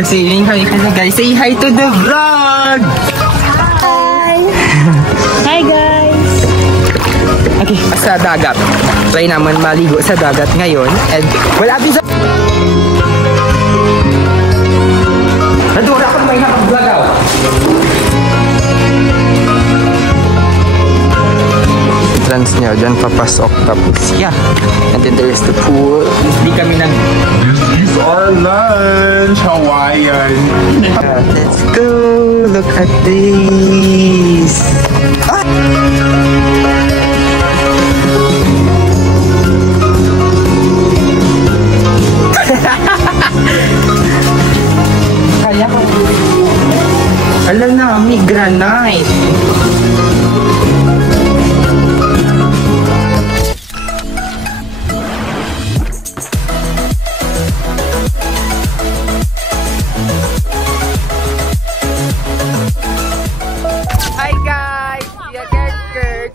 Gasiling kami ka na guys. Say hi to the vlog! Hi! Hi guys! Okay, sa dagat. Try naman maligo sa dagat ngayon. And wala bisa. Nadura ka may nakag-vlog ako. Entrance niya, dyan papasok. Tapos, yeah. And then there's the pool. Hindi kami nag... This is our lunch, Hawaiian. Let's go! Look at this! Ah! Kaya ko... Alam na, may granite!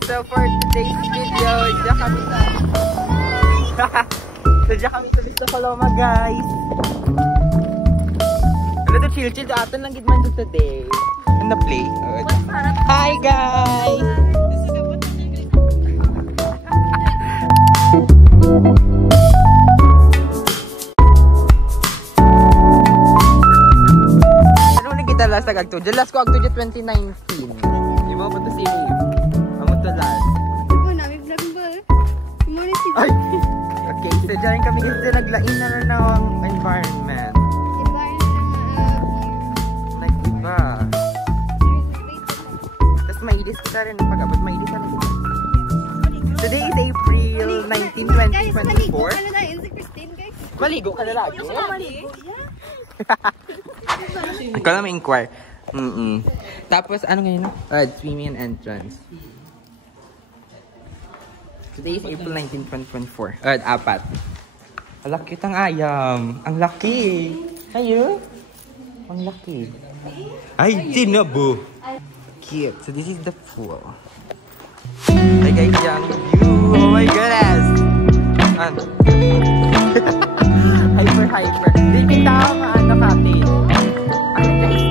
So for today's video, diyan kami sa... So diyan kami sa Vista Coloma, guys. Ano to chill atin lang gid man today. In the play. Hi guys. Ano na kita last agto? Last ko agto 2019. Di ba pa to si Ay! Okay, so dyan kami kasi naglain na ng environment. Nag-iba. Tapos mailis kita rin. Pag-abot mailis na rin. Today is April 19, 2024. Maligo ka na lagi? Ikaw na may inquire. Tapos ano ngayon? Swimming entrance. Today is April 19, 2024. Apat. Ang laki ang ayam. Ang laki. Ayo. Ang laki. Ay, tinabo. Cute. So this is the pool. Hi guys, young view. Oh my goodness. Hyper. Hindi tama ano kati. Ano guys?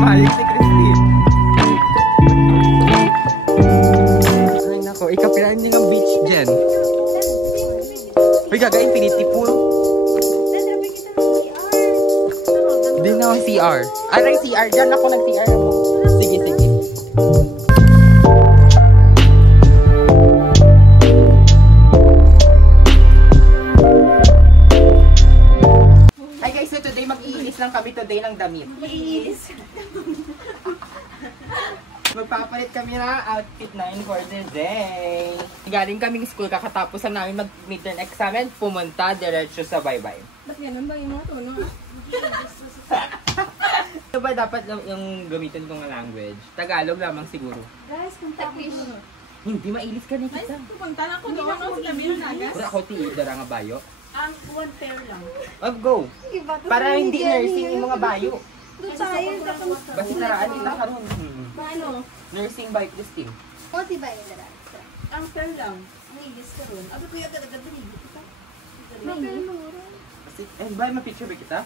Mahalik si Christine. Ay nako, ikapilaan niyo ng beach dyan. Uy, gaga, infinity pool. Hindi na ang CR. Aray, CR. Dyan ako nag-CR ako. Sige. Hi guys, so today mag-iinis lang kami today ng damit. Mag-iinis. Magpapalit kami na outfit namin for the day. Galing kaming school, kakatapos na namin mag-midterm exam and pumunta diretso sa bye-bye. Ba't ganun ba yung mga tono? Ano ba dapat yung gamitin kong language? Tagalog lamang siguro. Guys, punta ko. Hindi, mailis ka na kita. Guys, pupunta lang ko doon ako sa Camino Nagas. Pura ako dara nga bayo. Ang one pair lang. Go! Para hindi nursing yung mga bayo. Doon tayo sa Basta saraan kita karoon. Paano? Nursing by Christine. O, diba yun na lang? Ang pair lang. Nagigis ka ron. Abi kuya, agad-agad na nagigis ka. Ba, ma-picture ba kita?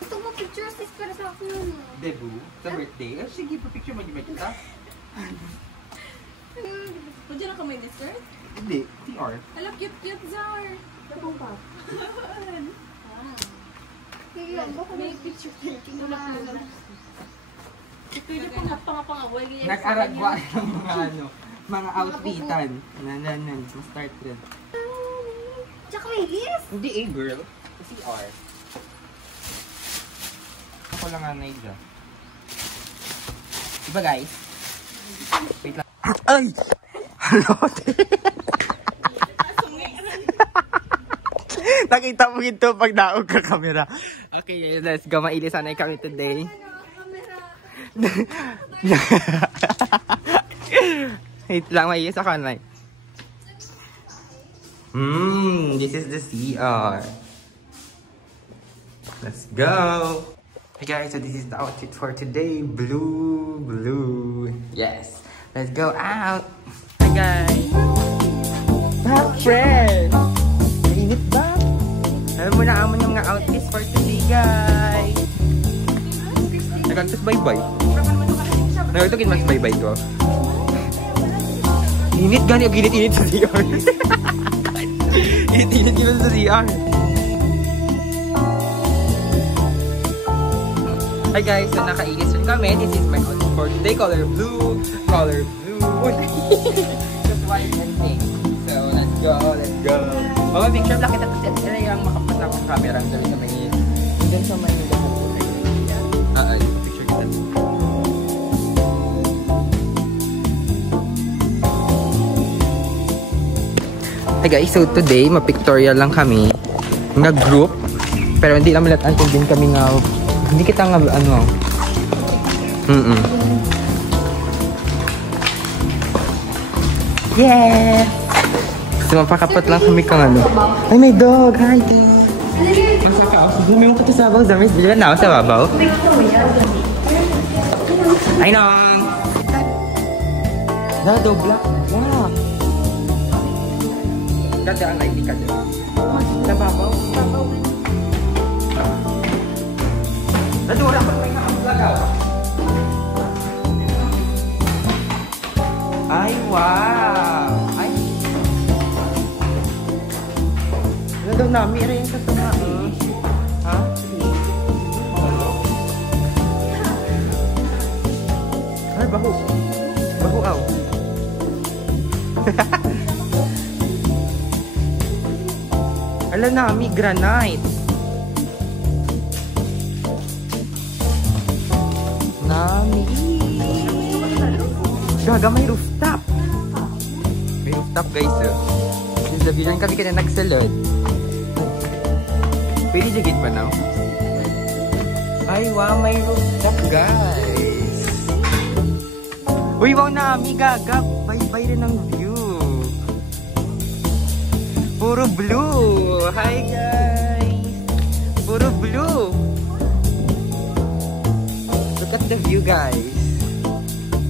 Gusto mo pictures, is para sa akin. Debut? Sa birthday? Sige, pa-picture mo ba kita? Pwede na ka may dessert? Hindi, TR. Alam, cute, Zar. Kapong pa. Kaya baka may picture taking na. Pwede pong pang-apoy. Nag-aragwa ng mga outfitan. Ma-start rin. Tsaka may list. Hindi girl. CR. ko lang anay dyan. Diba guys? Wait lang. Ay! Hello! Nakita mo ito pag naog ka camera. Okay, let's go. Mailisanay kami today. Wait lang, mailis ako online. This is the CR. Let's go. Hey guys, so this is the outfit for today. Blue. Yes. Let's go out. Hi guys. Back friend. Mainit ba? Alam mo na amon yung mga outfits for today guys. Nagagtos bye-bye. Nagagtos mas bye-bye ko. Init gani o ginit-init sa CR. Init-init yun sa CR. Hi guys, so nakainis rin kami. This is my outfit for today. Color blue. Just white and pink. So let's go. Oh, picture lang kita kasi sila yung makapasang ang camera. Sabi sa may hanggang sa may picture kita. Hi guys, so today ma-pictorial lang kami. Nag-group. Pero hindi naman lahat din kami nga. Hindi kita nga ano. Yeah! So, mapakapat lang kami kang ano. Ay, may dog! Hi, dog! Bumi mo ka sa sabaw. Damis, di ba na ako sa babaw? Ay, nong! Dog, black. Wow! Dadaan na, hindi ka dyan. Sa babaw? Nadura ko may nakaplagaw. Ay, wow! Ay! Nadaw namin rin sa tama. Ha? Ay, baho. Baho, aw. Ala namin, granite. Nami. Gaga, may rooftop. May rooftop guys. Yung sabi rin kami ka na nagsalod. Pwede jagit pa now? Ay wow, may rooftop guys. Uy wow Nami, gaga. Bye-bye rin ang view. Puro blue. Hi guys. Puro blue. Look at the view guys.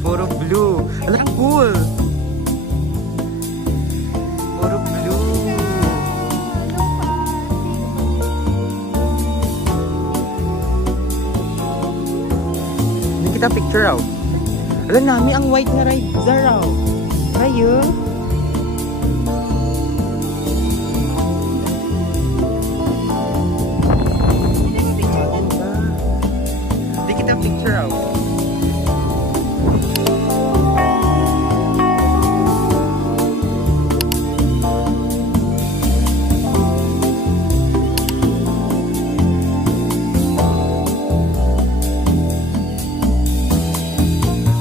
Puro blue. Alam, cool. Puro blue. Hindi kita picture raw. Alam namin ang white na ride raw. Ayo. Hindi kita picture raw.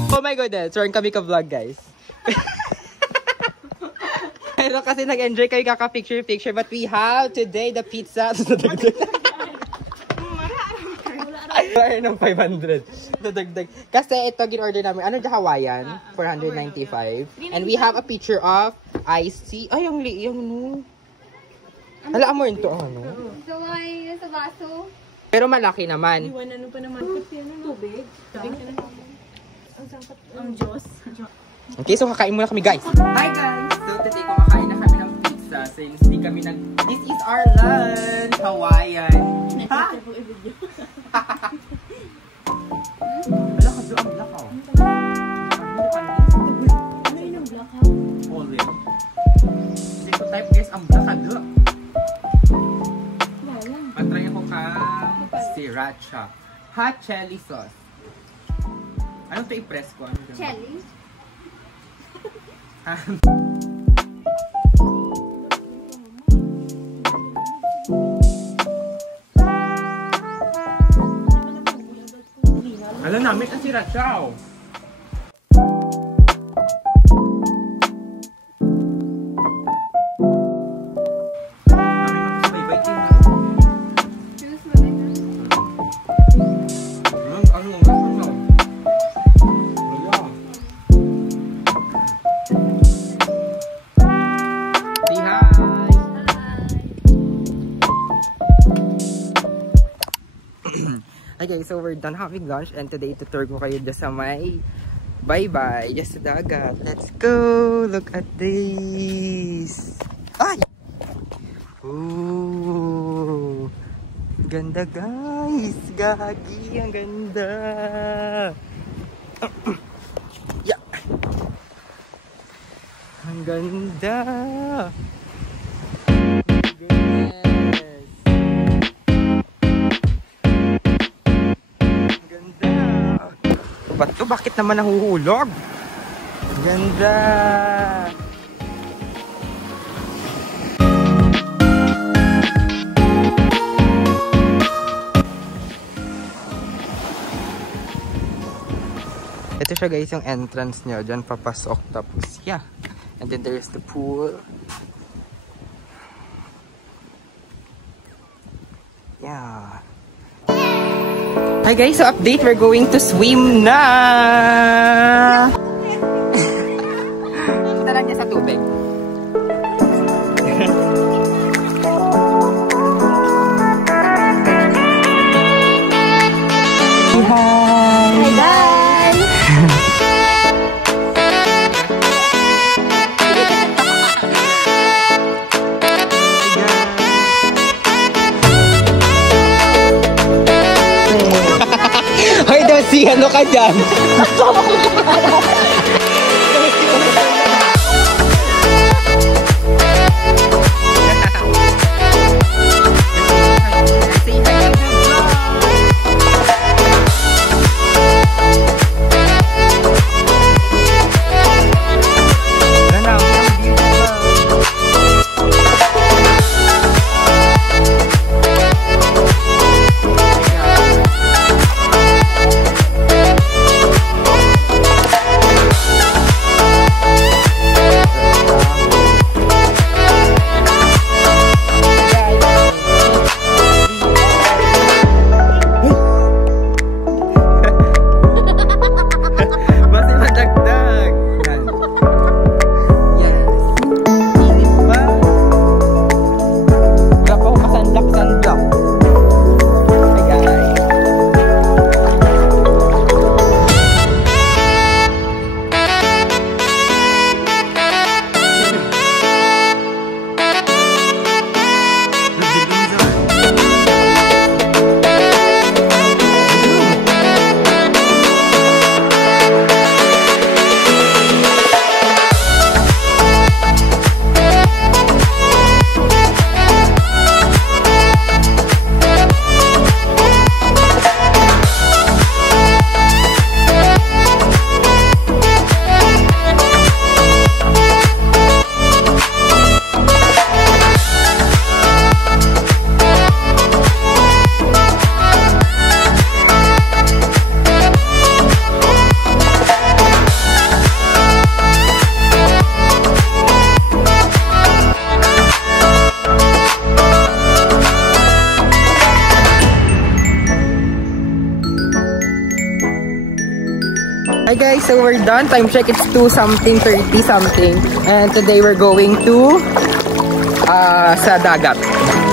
Oh my goodness, sorry kami ka-vlog guys. Pero kasi nag-enjoy kayo kaka-picture but we have today the pizza. Ay, ng 500. Dadagdag. Kasi ito gin-order namin. Ano dyan, Hawaiian? 495. And we have a picture of icy. Ay, yung no. Hala, mo yun to, ano? So, ay, sa baso. Pero malaki naman. Iwan ano pa naman. Tubig. Ang Diyos. Okay, so kakain muna kami, guys. Hi, guys! So, today kumakain na kami ng pizza since di kami This is our lunch! Hawaiian! Ha? Wala ka doon ang black, oh. Ano yun ang black ha? Olive. Hindi ko type, guys, ang black ka doon. Patry ako ka sriracha. Hot chili sauce. Ano ito i-press ko? Ano Chili? namin ang sira chow. Hi guys, so we're done having lunch and today tutur ko kayo dyan sa may bye-bye, just sa dagat. Let's go! Look at this! Ay! Ooh! Ganda guys! Gagi! Ang ganda! Yeah! Ang ganda! Ba't to? Bakit naman nahuhulog? Ganda! Ito siya guys yung entrance nyo. Diyan papasok. Tapos yeah. And then there's the pool. Yeah. Hi guys, so update, we're going to swim na! Kita lang niya sa tubig. Hi! Hi guys! Hoy, Desi, ano ka dyan? Hi guys, so we're done. Time check, it's 2 something, 30 something. And today we're going to sa dagat.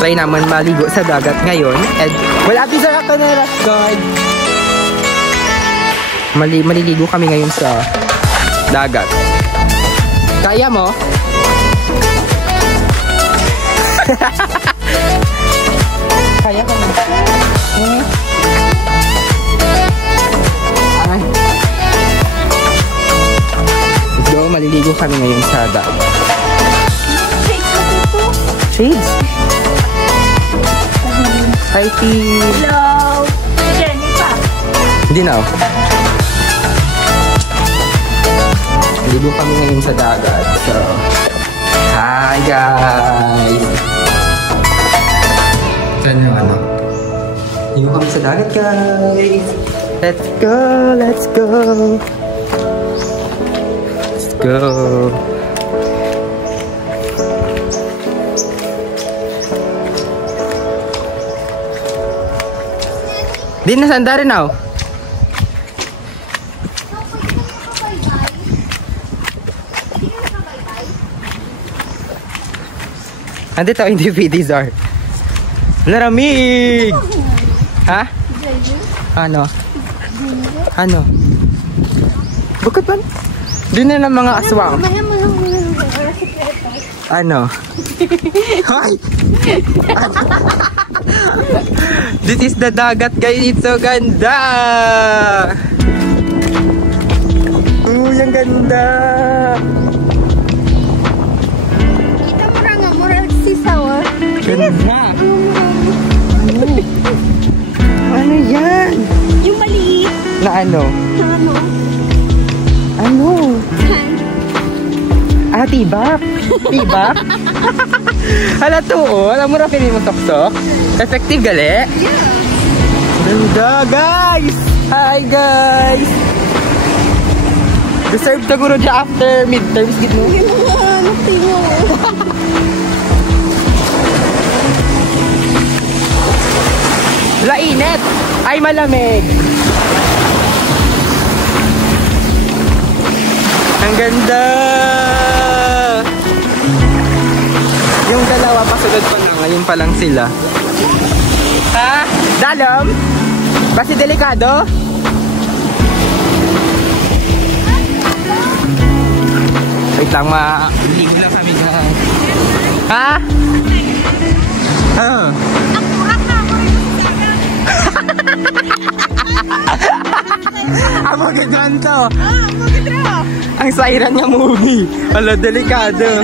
Try naman maligo sa dagat ngayon. And wala pisa ka na God. Maliligo kami ngayon sa dagat. Kaya mo? Kaya ka mo? Ay. Let's go, maliligo kami ngayon sa dagat. Shades? Hi, T. Hello! Jenny pa. Hindi na. Ligo kami ngayon sa dagat. So, hi guys! Saan yung ano? Ligo kami sa dagat guys! Let's go, let's go. Let's go. Di na sanda rin ako. Andito yung DVDs are. Laramig! Ha? Ano? Ano? Bakit ba? Doon na ng mga aswang. Ano? Hoy! This is the dagat guys. It's so ganda! Uy, ang ganda! Kita mo ra nga, mura sisaw. Ganda! Ano yan? Yung maliit. Na ano? Ano? Ano? Saan? Ah, tibak. Tibak? Hala to, oh. Alam mo na pinin mo toksok? Effective gali? Yeah. Ganda, guys! Hi, guys! Deserve to guro dyan after midterms, gitu. Yung mga ano, tinyo. La init! Ay, malamig! Ang ganda! Yung dalawa pasunod pa lang, ngayon pa lang sila. Ha? Dalam? Kasi delikado? Wait lang, ligo lang kami na. Ha? Ah. Ang magandang to. Ang siren niya movie. Ala, delikado.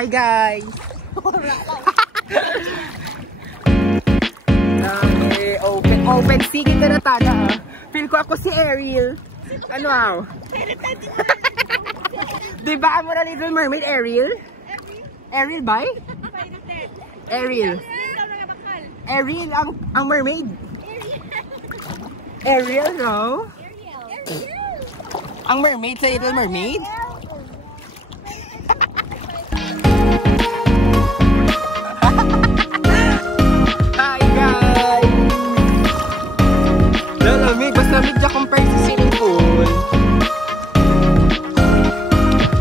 Hi guys! Open sige ka na tada. Feel ko ako si Ariel. Ano ako? Diba mo na Little Mermaid, Ariel? Ariel ba? Ariel. Ariel ang mermaid. Ariel, no? Ang mermaid sa Little Mermaid? Hi guys! Lalamig, mas lamig na compared sa swimming pool.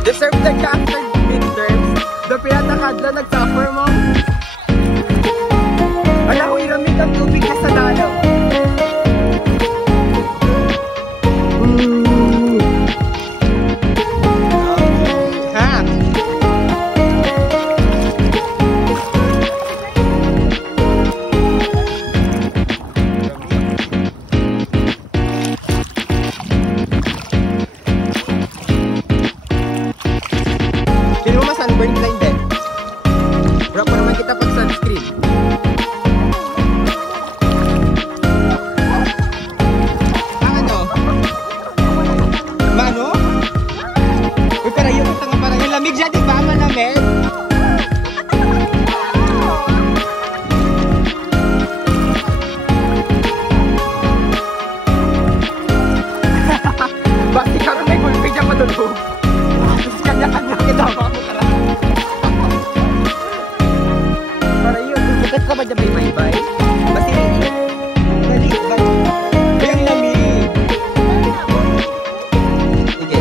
Deserve the after midterms. The pinatakad na nag-suffer mo. Wala ko ilamig ang tubig na sa dalaw. Sunburn line din. Bro, pa naman kita pag sunscreen. Ano? Mano? Uy, pero yung parang yung lamig siya, di ba? Malamig? Tama mo ka lang. Para yun, bukat ka ba dyan may bay? Basta rin. Dali, ba? Yung lamig. Sige.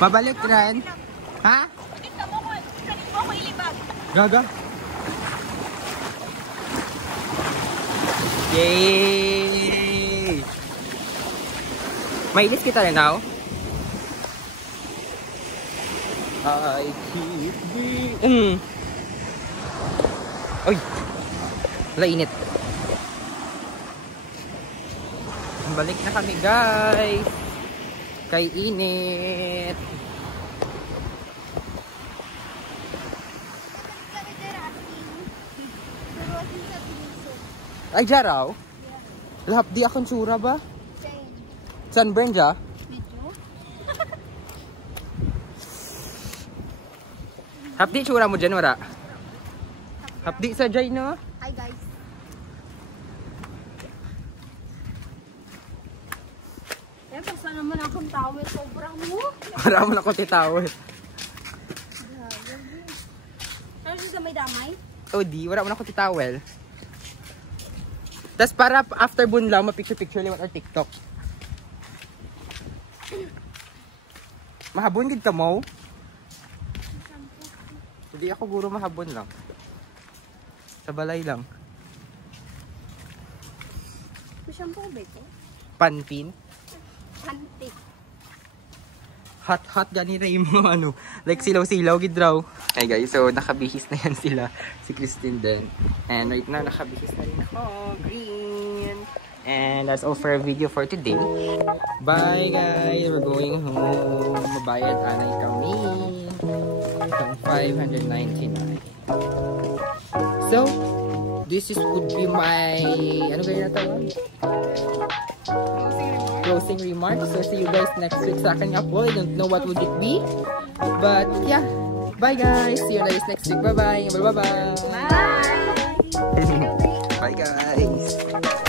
Mabalik rin. Ha? Gaga? Yay! Mailis kita rin now? I keep being... Uy! Wala init. Balik na kami guys. Kay init. Ay, jaraw? Lahap di akong tsura ba? Sunburn ja? Hapdi tsura mo dyan, wala? Hapdi sa jay, no? Hi guys. Eh, basta naman akong tawid. Sobrang mo. Para mo na ko titawid. Ano siya sa may damay? O di, wala mo na ko titawel. Tapos para after bunlaw, mapicture-picture liwat or TikTok. Mahabon gid ka mo? Hindi ako guro mahabon lang. Sa balay lang. May shampoo ba ito? Pantin. Pantik. Hot ganito yung mga ano. Like silaw-silaw gid raw. Hey guys, so nakabihis na yan sila. Si Christine din. And right now, nakabihis na rin ako. Green. And that's all for our video for today. Bye guys! We're going home. Mabayad anay kami. Itong 599. So, this would be my... Ano kaya natawag? Closing remarks. So, see you guys next week sa aking upload. I don't know what would it be. But, yeah. Bye guys! See you guys next week. Bye-bye! Bye-bye! Bye! Bye guys!